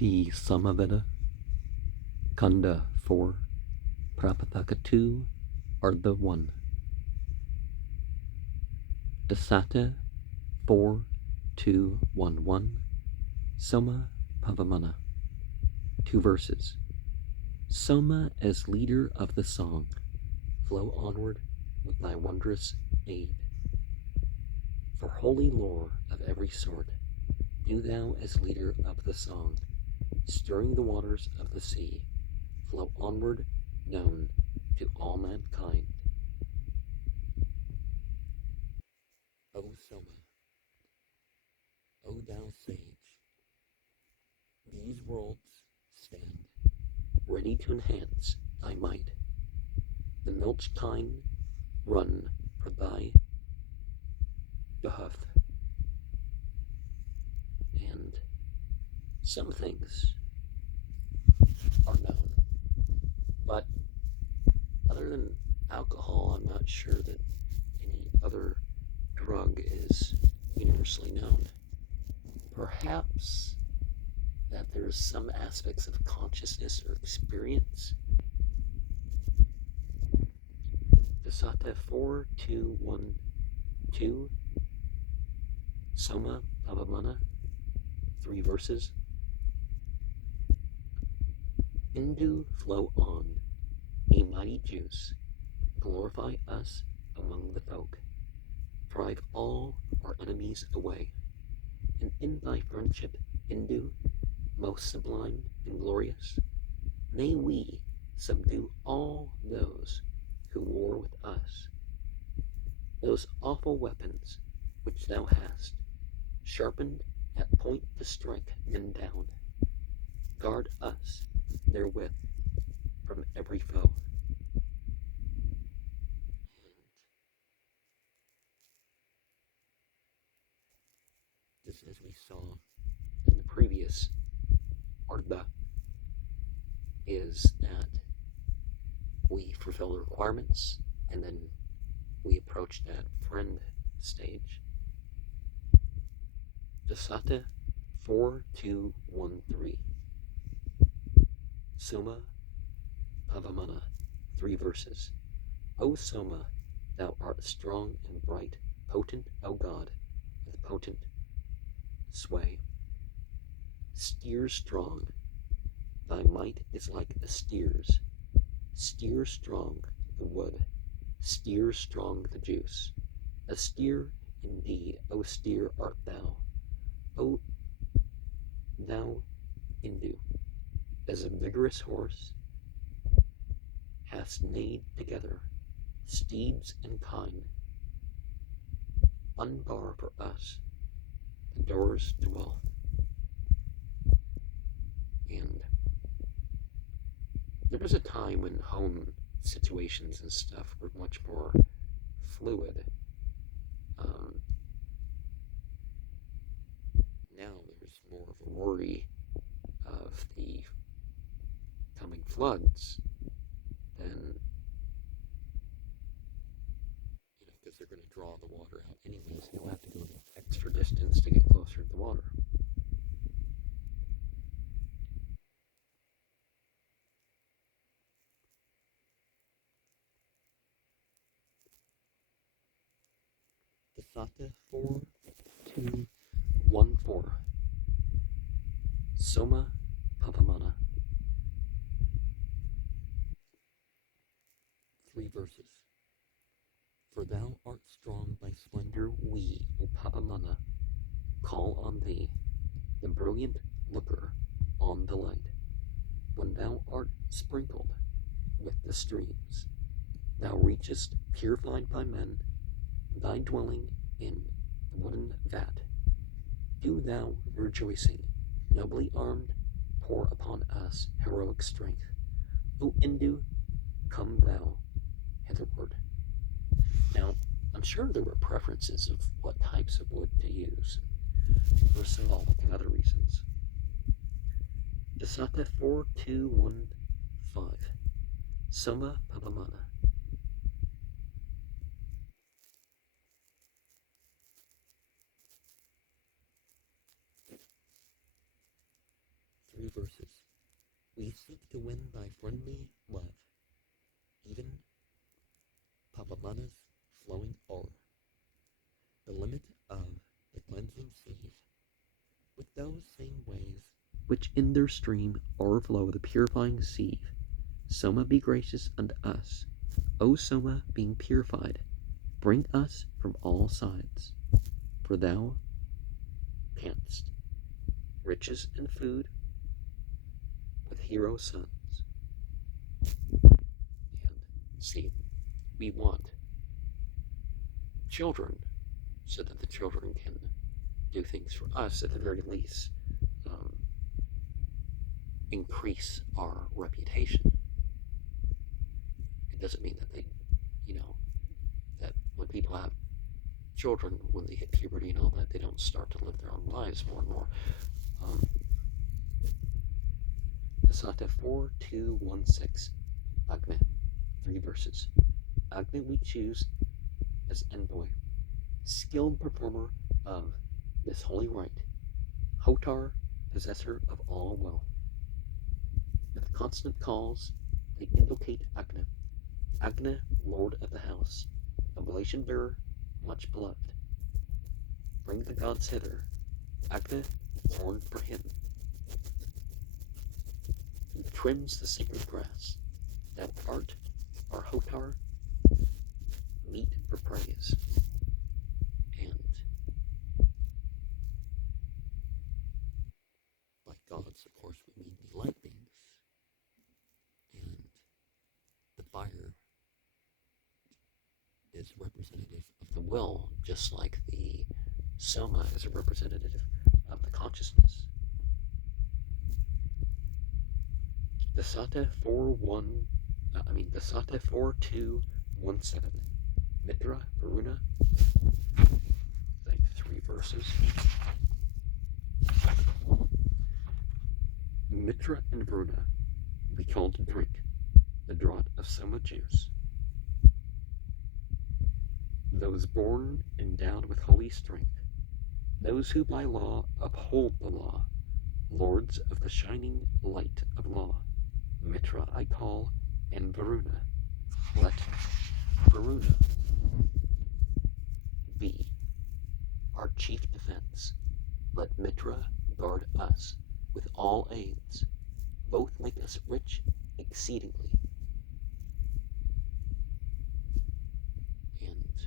The Samaveda, Kanda 4, Prapathaka 2, Ardha 1. Dasata 4, 2, 1, 1, Soma Pavamana. 2 verses. Soma as leader of the song, flow onward with thy wondrous aid. For holy lore of every sort, do thou as leader of the song, stirring the waters of the sea, flow onward, known to all mankind. O Soma, O thou sage, these worlds stand, ready to enhance thy might. The milch kine run for thy behoof, and some things are known, but other than alcohol, I'm not sure that any other drug is universally known. Perhaps that there's some aspects of consciousness or experience. Dasata 4, 2, 1, 2, Soma Pavamana, 3 verses. Indu flow on, a mighty juice, glorify us among the folk, drive all our enemies away, and in thy friendship, Indu, most sublime and glorious, may we subdue all those who war with us, those awful weapons which thou hast, sharpened at point to strike men down. Guard us therewith from every foe. Just as we saw in the previous Ardha, is that we fulfill the requirements and then we approach that friend stage. Dasata 4, 2, 1, 3. Soma Pavamana, 3 verses. O Soma, thou art strong and bright, potent, O God, with potent sway. Steer strong, thy might is like a steer's. Steer strong the wood, steer strong the juice. A steer indeed, O steer art thou, O thou Indu, as a vigorous horse hast neighed together, steeds and kine. Unbar for us the doors to wealth. And there was a time when home situations and stuff were much more fluid. Now there's more of a worry of the coming floods than, because they're going to draw the water out anyways. You'll have to go the extra distance to get closer to the water. Dasata 4, 2, 1, 4. Soma Pavamana. 3 verses. For thou art strong by splendor, we, O Pavamana, call on thee, the brilliant looker on the light. When thou art sprinkled with the streams, thou reachest, purified by men, thy dwelling in the wooden vat. Do thou, rejoicing, nobly armed, pour upon us heroic strength. O Indu, come thou hitherward. Now, I'm sure there were preferences of what types of wood to use for symbolic and other reasons. Dasata 4, 2, 1, 5. Soma Pavamana. 3 3 verses. We seek to win thy friendly love, even Papamana's flowing o'er the limit of the cleansing seas, with those same ways which in their stream o'erflow the purifying sieve. Soma, be gracious unto us. O Soma, being purified, bring us from all sides, for thou canst riches and food with hero sons. And see, we want children so that the children can do things for us at the very least, increase our reputation. It doesn't mean that they, that when people have children, when they hit puberty and all that, they don't start to live their own lives more and more. Dasata 4-2-1-6, Agni, 3 verses. Agni we choose as envoy, skilled performer of this holy rite, Hotar, possessor of all wealth. With constant calls, they invocate Agni. Agni, lord of the house, oblation bearer, much beloved. Bring the gods hither. Agni, horn for him. He trims the sacred grass. Thou art, our Hotar, meet for praise. And by gods, of course, we mean the lightnings and the fire is representative of the will, just like the Soma is a representative of the consciousness. The Sata 4-2-1-7. Mitra, Varuna, like 3 verses. Mitra and Varuna be called to drink the draught of Soma juice. Those born endowed with holy strength, those who by law uphold the law, lords of the shining light of law, Mitra I call, and Varuna. Let Varuna be our chief defense. Let Mitra guard us with all aids. Both make us rich exceedingly. And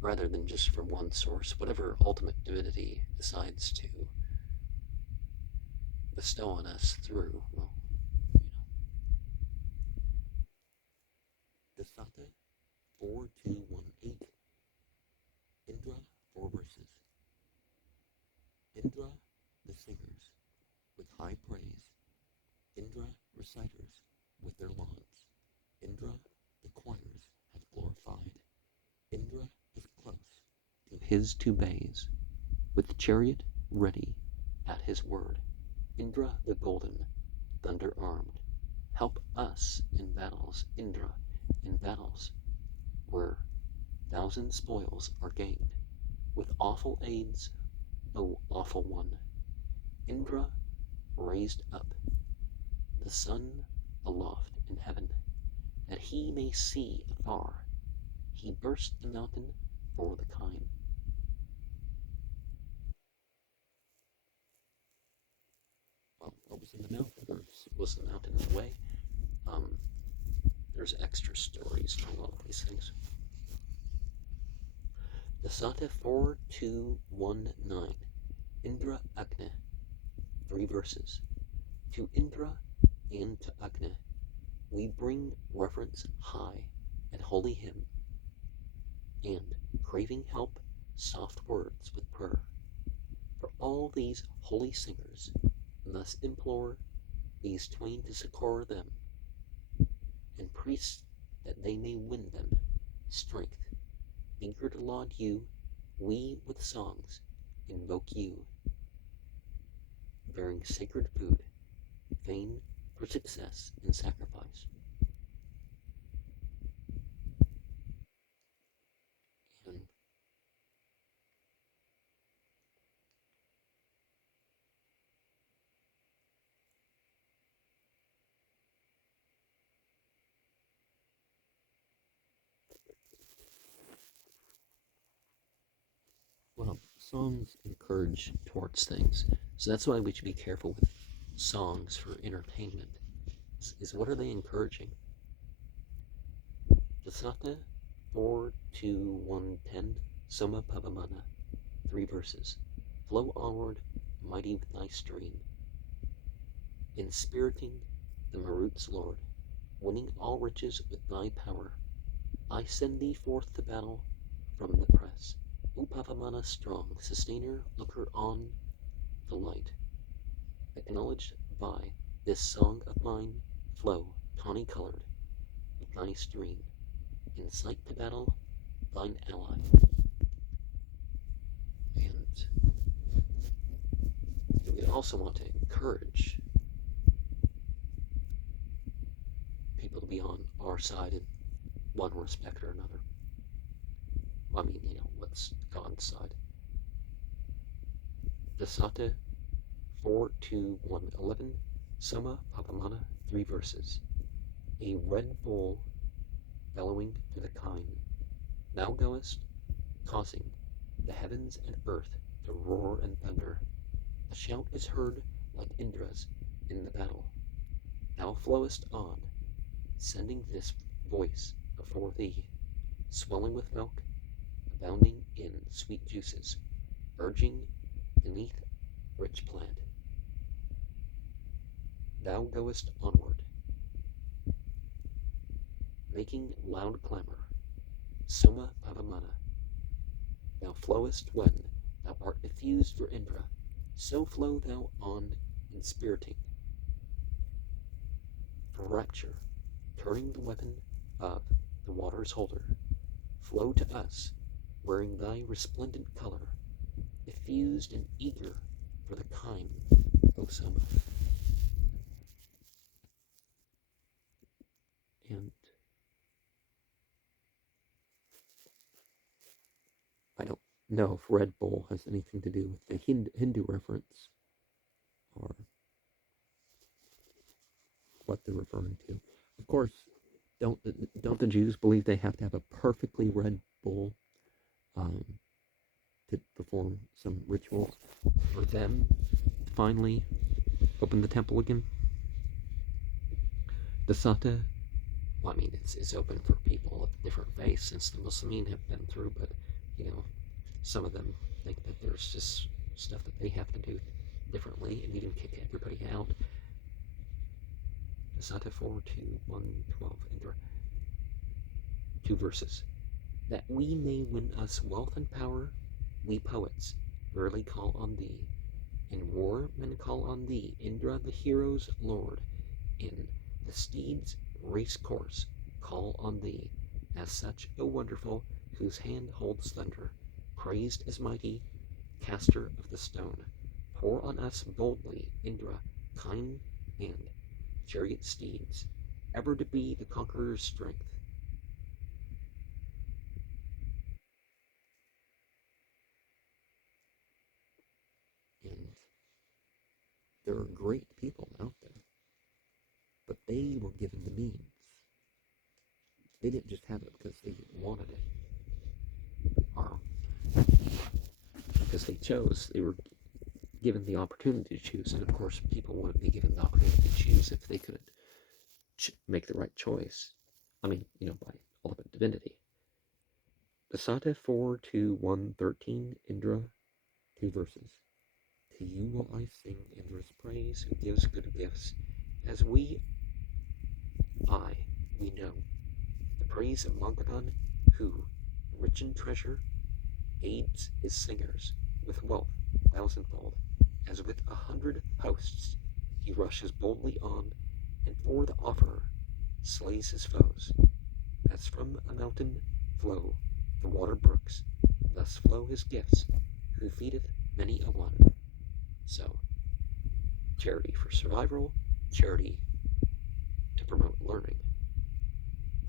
rather than just from one source, whatever ultimate divinity decides to bestow on us through, well, Dasata 4-2-1-8. Indra, 4 verses. Indra, the singers, with high praise. Indra, reciters, with their lauds. Indra, the choirs, have glorified. Indra is close to his 2 bays, with chariot ready at his word. Indra, the golden, thunder-armed, help us in battles, Indra, in battles where 1,000 spoils are gained, with awful aids, O awful one. Indra raised up the sun aloft in heaven, that he may see afar. He burst the mountain for the kine. Well, what was in the mountain? Or was the mountain in the way? There's extra stories for all of these things. The Sata 4-2-1-9. Indra Agni, 3 verses. To Indra and to Agni we bring reverence high and holy hymn, and craving help, soft words with prayer. For all these holy singers, thus implore these twain to succor them, and priests that they may win them strength. Eager to laud you, we with songs invoke you, bearing sacred food, vain for success and sacrifice. And songs encourage towards things. So that's why we should be careful with songs for entertainment. Is what are they encouraging? Dasata 4, 2, 1, 10, Soma Pavamana, 3 verses. Flow onward, mighty with thy stream, inspiriting the Marut's Lord, winning all riches with thy power. I send thee forth to battle from the press. Upavamana strong, sustainer, looker on the light. Acknowledged by this song of mine, flow, tawny colored, with thy stream. Incite to battle, thine ally. And we also want to encourage people to be on our side in one respect or another. I mean, what's God's side? Dasata 4, 2, 1, 11, Soma Papamana, 3 verses. A red bull bellowing to the kine, thou goest, causing the heavens and earth to roar and thunder. The shout is heard like Indra's in the battle. Thou flowest on, sending this voice before thee, swelling with milk, abounding in sweet juices, urging beneath rich plant. Thou goest onward, making loud clamor, Soma Pavamana. Thou flowest when thou art effused for Indra, so flow thou on inspiriting. For rapture, turning the weapon of the water's holder, flow to us, wearing thy resplendent color, effused and eager for the kine, O Soma. And I don't know if Red Bull has anything to do with the Hindu reference or what they're referring to. Of course, don't the Jews believe they have to have a perfectly red bull to perform some ritual for them to finally open the temple again? The Sata, well, I mean, it's open for people of different faiths since the Muslimin have been through, but some of them think that there's just stuff that they have to do differently, and you can kick everybody out. Dasata 4, 2, 1, 12, Indra. 2 verses. That we may win us wealth and power, we poets rarely call on thee. In war men call on thee, Indra the hero's lord. In the steed's race course call on thee, as such, O wonderful, whose hand holds thunder, praised as mighty, caster of the stone. Pour on us boldly, Indra, kind and chariot steeds, ever to be the conqueror's strength. And there are great people out there, but they were given the means. They didn't just have it because they wanted it, or because they chose. They were given the opportunity to choose, and of course people wouldn't be given the opportunity to choose if they could make the right choice. I mean, by ultimate divinity. Dasata 4, 2, 1, 13, Indra, 2 verses. To you will I sing Indra's praise, who gives good gifts, as we know. The praise of Magadan, who, rich in treasure, aids his singers with wealth thousandfold, as with 100 hosts he rushes boldly on, and for the offerer slays his foes. As from a mountain flow the water brooks, thus flow his gifts, who feedeth many a one. So, charity for survival, charity to promote learning.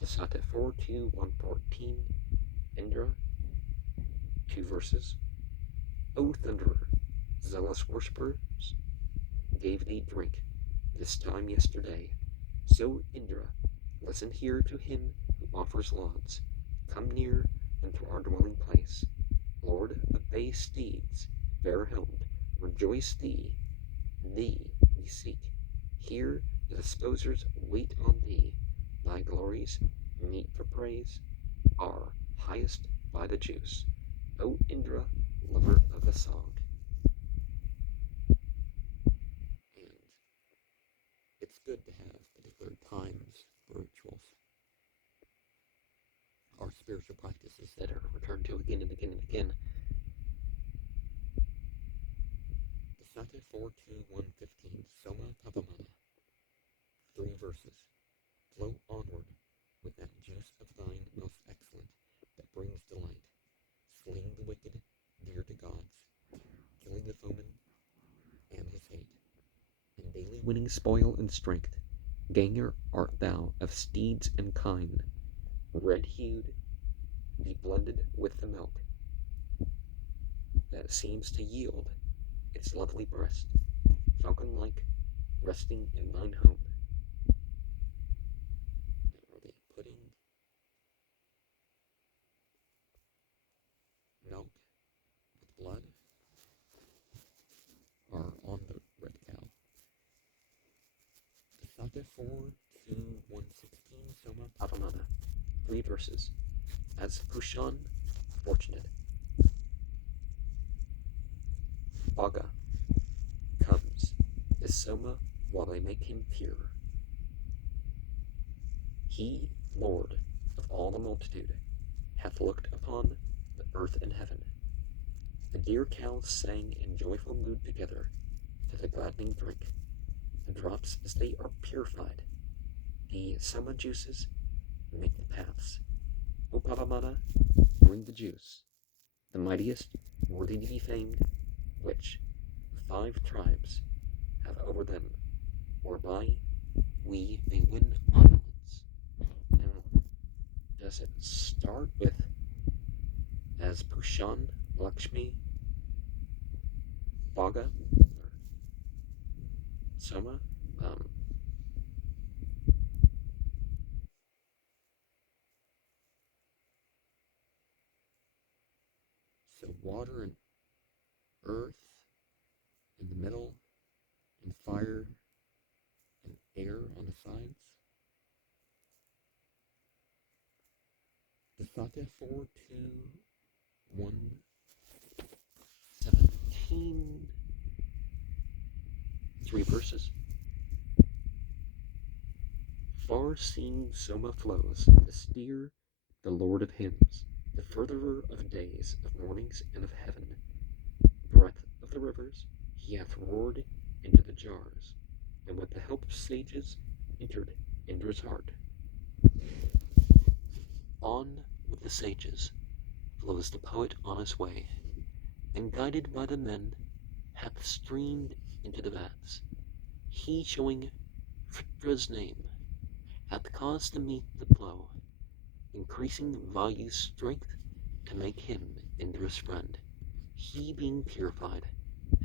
Dasata 4, 2, 1, 14, Indra, 2 verses. O Thunderer, zealous worshippers gave thee drink this time yesterday. So Indra, listen here to him who offers lauds. Come near unto our dwelling place, Lord of bay steeds, bare-helmed, rejoice thee we seek. Here the disposers wait on thee. Thy glories, meet for praise, are highest by the juice. O Indra, lover of the song. And it's good to have particular times for rituals. Our spiritual practices that are returned to again and again and again. Sata 4:2-1:15, Soma Pavamana. 3 verses. Flow onward with that juice of thine most excellent that brings delight, slaying the wicked, dear to gods, killing the foeman and his hate, and daily winning spoil and strength. Ganger art thou of steeds and kine, red-hued, be blended with the milk that seems to yield its lovely breast, falcon-like, resting in thine home. Are they putting milk with blood or on the red cow? Sata 4:2-1:16, Soma Pavamana. 3 verses. As Pushan, fortunate, Bhaga comes, is Soma while they make him pure. He, Lord of all the multitude, hath looked upon the earth and heaven. The dear cows sang in joyful mood together to the gladdening drink. The drops, as they are purified, the Soma juices make the paths. O Pavamana, bring the juice, the mightiest, worthy to be famed, which the 5 tribes have over them, whereby we may win opulence. Now, does it start with as Pushan, Lakshmi, Bhaga, or Soma? So water and earth in the middle, and fire and air on the sides. The Sata 4:2-1:17, 3 verses. Far-seeing Soma flows, the steer, the lord of hymns, the furtherer of days, of mornings, and of heaven. Breath of the rivers, he hath roared into the jars, and with the help of sages entered Indra's heart. On with the sages flows the poet on his way, and guided by the men hath streamed into the vats. He, showing Fritra's name, hath caused to meet the flow, increasing Vayu's strength to make him Indra's friend. He, being purified,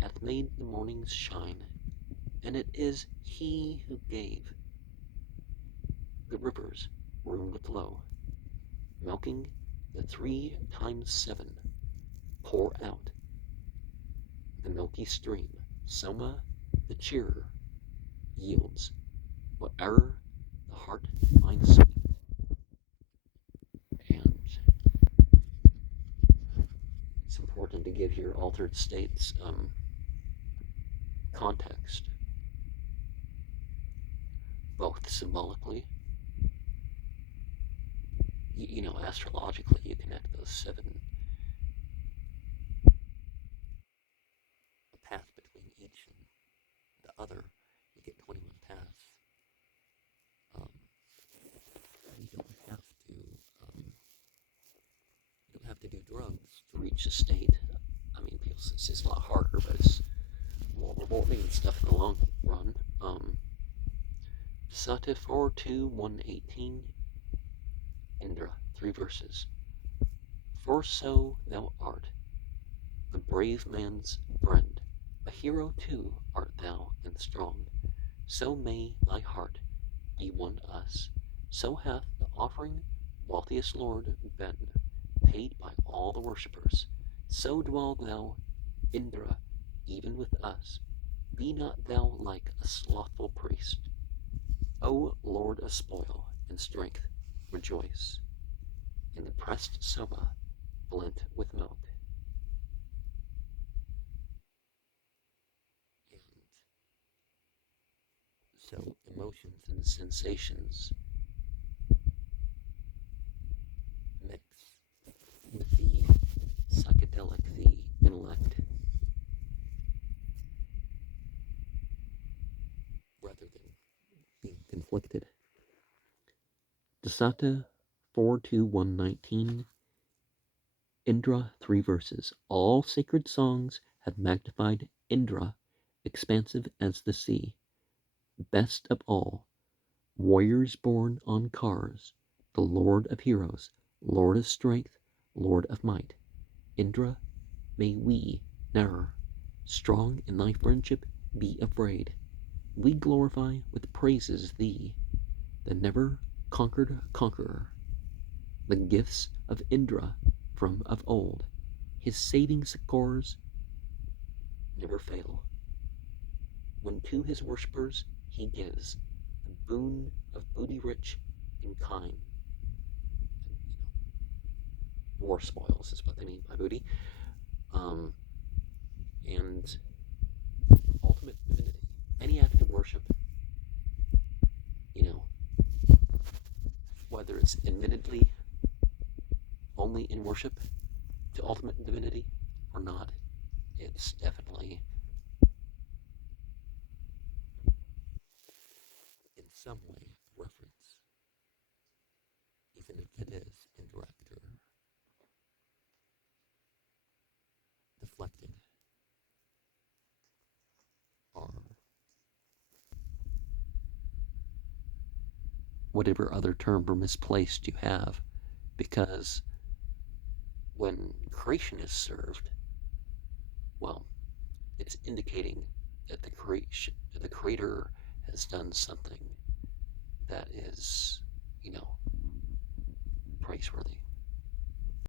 hath made the mornings shine, and it is he who gave the rivers room to flow, milking the 3 times 7, pour out the milky stream. Soma, the cheerer, yields whate'er the heart finds sweet. And it's important to give your altered states context, both symbolically, you know, astrologically, you connect those 7, a path between each and the other, you get 21 paths. You don't have to do drugs to reach a state. I mean, people say it's a lot harder, but it's more rewarding and stuff in the long run. Sata 4:2-1:18, Indra, 3 verses. For so thou art, the brave man's friend, a hero too art thou and strong. So may thy heart be one us. So hath the offering wealthiest lord been paid by all the worshippers. So dwell thou, Indra, even with us. Be not thou like a slothful priest. O Lord of spoil and strength, rejoice in the pressed soma blent with milk. And so emotions and sensations mix with the psychedelic, the intellect, rather than being conflicted. Dasata 42119, Indra, 3 verses. All sacred songs have magnified Indra, expansive as the sea. Best of all, warriors born on cars, the Lord of heroes, Lord of strength, Lord of might. Indra, may we ne'er, strong in thy friendship, be afraid. We glorify with praises thee, the never conquered conqueror. The gifts of Indra from of old, his saving succors never fail. When to his worshippers he gives the boon of booty rich and kind. War spoils is what they mean by booty. Um, and ultimate divinity. Any act of worship, you know, whether it's admittedly only in worship to ultimate divinity or not, it's definitely in some way reference, even if it is indirect or deflected or whatever other term or misplaced you have, because when creation is served, well, it's indicating that the creator has done something that is, you know, praiseworthy.